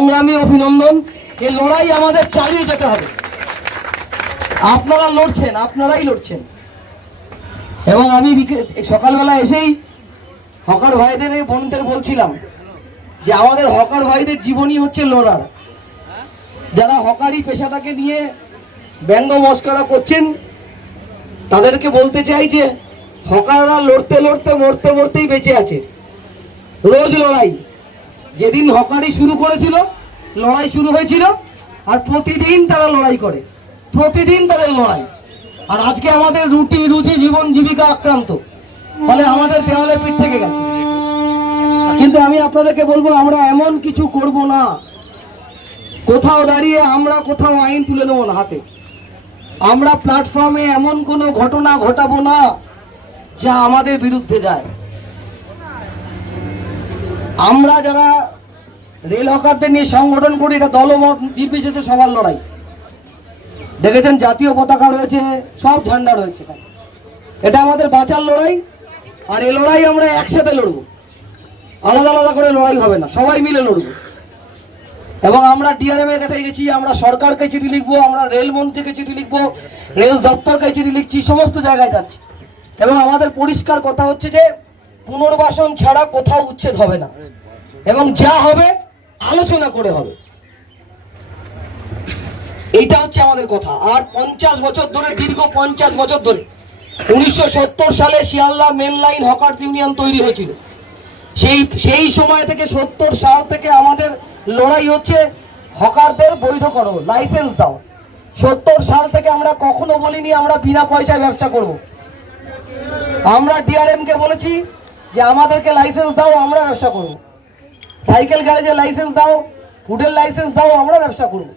সংগ্রামী অভিনন্দন। এই লড়াই আমাদের চালিয়ে যেতে হবে। আপনারা লড়ছেন, আপনারাই লড়ছেন। এবং আমি সকালবেলা এসেই হকার ভাইদের বোনদের বলছিলাম যে আমাদের হকার ভাইদের জীবনই হচ্ছে লড়ার। যারা হকারি পেশাটাকে নিয়ে ব্যঙ্গ মস্করা করছেন তাদেরকে বলতে চাই যে হকাররা লড়তে লড়তে মরতে মরতেই বেঁচে আছে। রোজ লড়াই। যেদিন হকারি শুরু করেছিল লড়াই শুরু হয়েছিল, আর প্রতিদিন তারা লড়াই করে, প্রতিদিন তাদের লড়াই। আর আজকে আমাদের রুটি রুজি জীবন জীবিকা আক্রান্ত, ফলে আমাদের দেওয়ালে পিঠ থেকে গেছে। কিন্তু আমি আপনাদেরকে বলবো আমরা এমন কিছু করব না, কোথাও দাঁড়িয়ে আমরা কোথাও আইন তুলে নেব না হাতে। আমরা প্ল্যাটফর্মে এমন কোনো ঘটনা ঘটাবো না যা আমাদের বিরুদ্ধে যায়। আমরা যারা রেল হকারদের নিয়ে সংগঠন করি, এটা দলমত নির্বিশেষে সবার লড়াই। দেখেছেন জাতীয় পতাকা রয়েছে, সব ঝান্ডা রয়েছে, এটা আমাদের বাঁচার লড়াই। আর এই লড়াই আমরা একসাথে লড়বো, আলাদা আলাদা করে লড়াই হবে না, সবাই মিলে লড়বো। এবং আমরা ডিআরএম এর কাছে গেছি, আমরা সরকারকে চিঠি লিখবো, আমরা রেলমন্ত্রীকে চিঠি লিখবো, রেল দপ্তরকে চিঠি লিখছি, সমস্ত জায়গায় যাচ্ছি। এবং আমাদের পরিষ্কার কথা হচ্ছে যে পুনর্বাসন ছাড়া কোথাও উচ্ছেদ হবে না, এবং যা হবে আলোচনা করে হবে। এইটা হচ্ছে আমাদের কথা। আর 50 বছর ধরে, দীর্ঘ 50 বছর ধরে, 1970 সালে Sealdah main line hawkers union তৈরি হয়েছিল। সেই সময় থেকে 70 সাল থেকে আমাদের লড়াই হচ্ছে হকারদের বৈধ করো, লাইসেন্স দাও। 70 সাল থেকে আমরা কখনো বলিনি আমরা বিনা পয়সায় ব্যবসা করব। আমরা ডিআরএম কে বলেছি যে আমাদেরকে লাইসেন্স দাও, আমরা ব্যবসা করব। সাইকেল গ্যারেজের লাইসেন্স দাও, ফুডের লাইসেন্স দাও, আমরা ব্যবসা করব।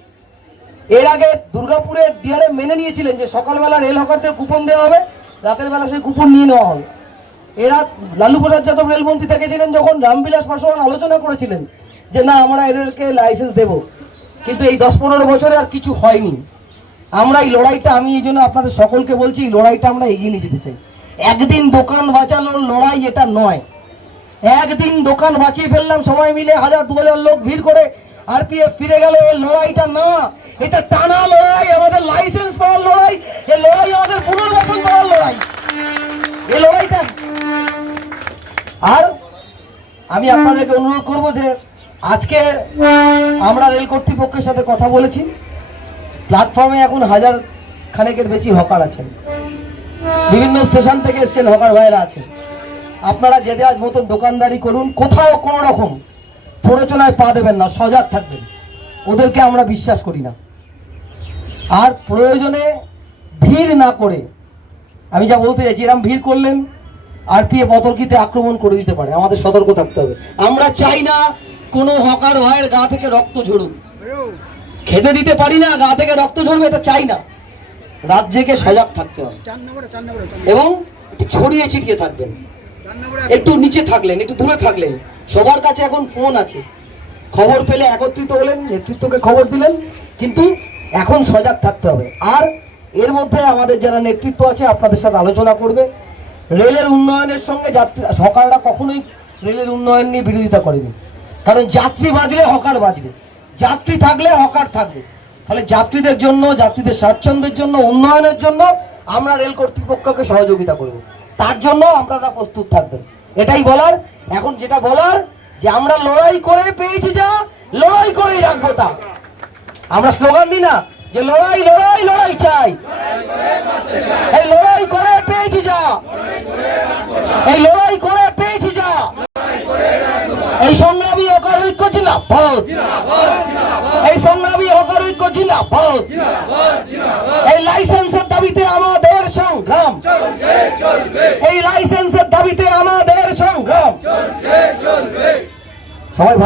এর আগে দুর্গাপুরের ডিআরএম মেনে নিয়েছিলেন যে সকালবেলা রেল হকারদের কুপন দেওয়া হবে, রাতের বেলা সেই কুপন নিয়ে নেওয়া হবে। এরা লালু প্রসাদ যাদব রেলমন্ত্রী থেকেছিলেন যখন, রামবিলাস পাসওয়ান আলোচনা করেছিলেন যে না আমরা এদেরকে লাইসেন্স দেব। কিন্তু এই 10-15 বছরে আর কিছু হয়নি। আমরা এই লড়াইটা, আমি এই জন্য আপনাদের সকলকে বলছি, এই লড়াইটা আমরা এগিয়ে নিয়ে যেতে চাই। একদিন দোকান বাঁচানোর লড়াই এটা নয়। একদিন দোকান বাঁচিয়ে ফেললাম সবাই মিলে, 1000-2000 লোক ভিড় করে, আরপিএফ ফিরে গেল, এই লড়াইটা না। এটা টানা লড়াই, আমাদের লাইসেন্স পাওয়ার লড়াই, এই লড়াই আমাদের পুনর্বাসন পাওয়ার লড়াই, এই লড়াইটা। আর আমি আপনাদেরকে অনুরোধ করবো যে আজকে আমরা রেল কর্তৃপক্ষের সাথে কথা বলেছি। প্ল্যাটফর্মে এখন 1000 খানেকের বেশি হকার আছেন, বিভিন্ন স্টেশন থেকে এসছেন হকার ভাইরা আছেন। আপনারা যে যার মতন দোকানদারি করুন, কোথাও কোনো রকম প্ররোচনায় পা দেবেন না, সজাগ থাকবেন। ওদেরকে আমরা বিশ্বাস করি না। আর প্রয়োজনে ভিড় না করে, আমি যা বলতে চাইছি, এরকম ভিড় করলেন আরপিএফ অতর্কিতে আক্রমণ করে দিতে পারে, আমাদের সতর্ক থাকতে হবে। আমরা চাই না কোনো হকার ভাইয়ের গা থেকে রক্ত ঝরুক, খেতে দিতে পারি না, গা থেকে রক্ত ঝরবে, এটা চাই না। রাজ্যকে সজাগ থাকতে হবে এবং ছড়িয়ে ছিটিয়ে থাকবেন। একটু নিচে থাকলেন, একটু দূরে থাকলেন, সবার কাছে এখন ফোন আছে, খবর পেলে একত্রিত হলেন, নেতৃত্বকে খবর দিলেন, কিন্তু এখন সজাগ থাকতে হবে। আর এর মধ্যে আমাদের যারা নেতৃত্ব আছে আপনাদের সাথে আলোচনা করবে। রেলের উন্নয়নের সঙ্গে হকাররা কখনোই রেলের উন্নয়ন নিয়ে বিরোধিতা করেনি, কারণ যাত্রী বাজলে হকার বাজবে, যাত্রী থাকলে হকার থাকবে। তাহলে যাত্রীদের জন্য, যাত্রীদের স্বাচ্ছন্দ্যের জন্য, উন্নয়নের জন্য আমরা রেল কর্তৃপক্ষকে সহযোগিতা করব। তার জন্য আপনারা প্রস্তুত থাকবেন, এটাই বলার। এখন যেটা বলার যে আমরা লড়াই করে পেয়েছি যা, লড়াই করেই রাখবো তা। আমরা স্লোগান দিই না যে লড়াই লড়াই লড়াই চাই, এই লড়াই করে পেয়েছি যা, এই লড়াই করে পেয়েছি যা। এই সংগ্রামী হকার ঐক্য জিন্দাবাদ, এই সংগ্রামী হকার ঐক্য জিন্দাবাদ। এই লাইসেন্সের দাবিতে আমাদের সংগ্রাম, এই লাইসেন্সের দাবিতে আমাদের সংগ্রাম। সবাই ভালো।